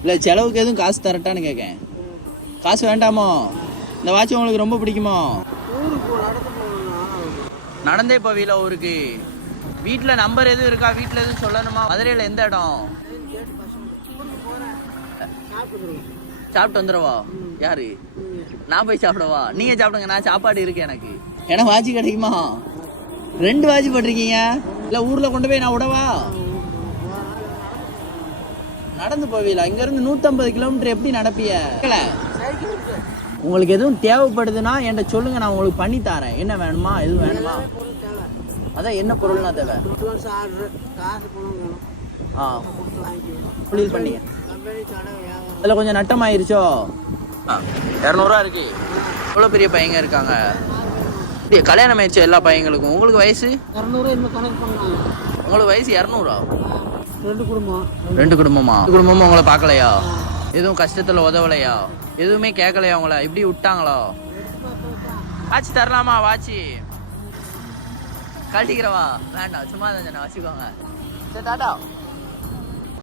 இல்லை செலவுக்கு எதுவும் காசு தரட்டான்னு கேட்கேன். காசு வேண்டாமோ? இந்த வாட்ச் உங்களுக்கு ரொம்ப பிடிக்குமோ? நடந்தே போவீல ஊருக்கு? வீட்டில் நம்பர் எதுவும் இருக்கா? வீட்டில் எதுவும் சொல்லணுமா? மதுரையில் எந்த இடம்? சாப்பிட்டு வந்துடுவா? யாரு? நான் போய் சாப்பிடவா? நீங்க சாப்பிடுங்க, நான் சாப்பாடு இருக்கு எனக்கு. ஏன்னா வாட்சி கிடைக்குமா? 2 வாட்சி போட்டிருக்கீங்க. இல்லை ஊரில் கொண்டு போய் நான் விடவா? நடந்து போவீங்களா? இங்கேருந்து 150 கிலோமீட்டர் எப்படி நடப்பிய? உங்களுக்கு எதுவும் தேவைப்படுதுன்னா என்கிட்ட சொல்லுங்க, நான் உங்களுக்கு பண்ணி தரேன். என்ன வேணுமா? எதுவும் வேணுமா? அதான் என்ன பொருள்னா தேவை? புளியல் பண்ணிங்க. அதில் கொஞ்சம் நட்டமாயிருச்சோ? 200 ரூபா இருக்கு. எவ்வளோ பெரிய பையங்க இருக்காங்க. கல்யாணம் ஆயிடுச்சு எல்லா பையங்களுக்கும். உங்களுக்கு வயசு? 200. உங்களுக்கு வயசு 200? 2 குடும்பம். 2 குடும்பமா? குடும்பமும் உங்களை பார்க்கலையா? எதுவும் கஷ்டத்தில் உதவலையா? எதுவுமே கேட்கலையா உங்களை? இப்படி விட்டாங்களோ? வாட்சி தரலாமா? வாட்சி கழட்டிக்கிறவா? வேண்டாம், சும்மா தான் வச்சுக்கோங்க. சரி, டாடா.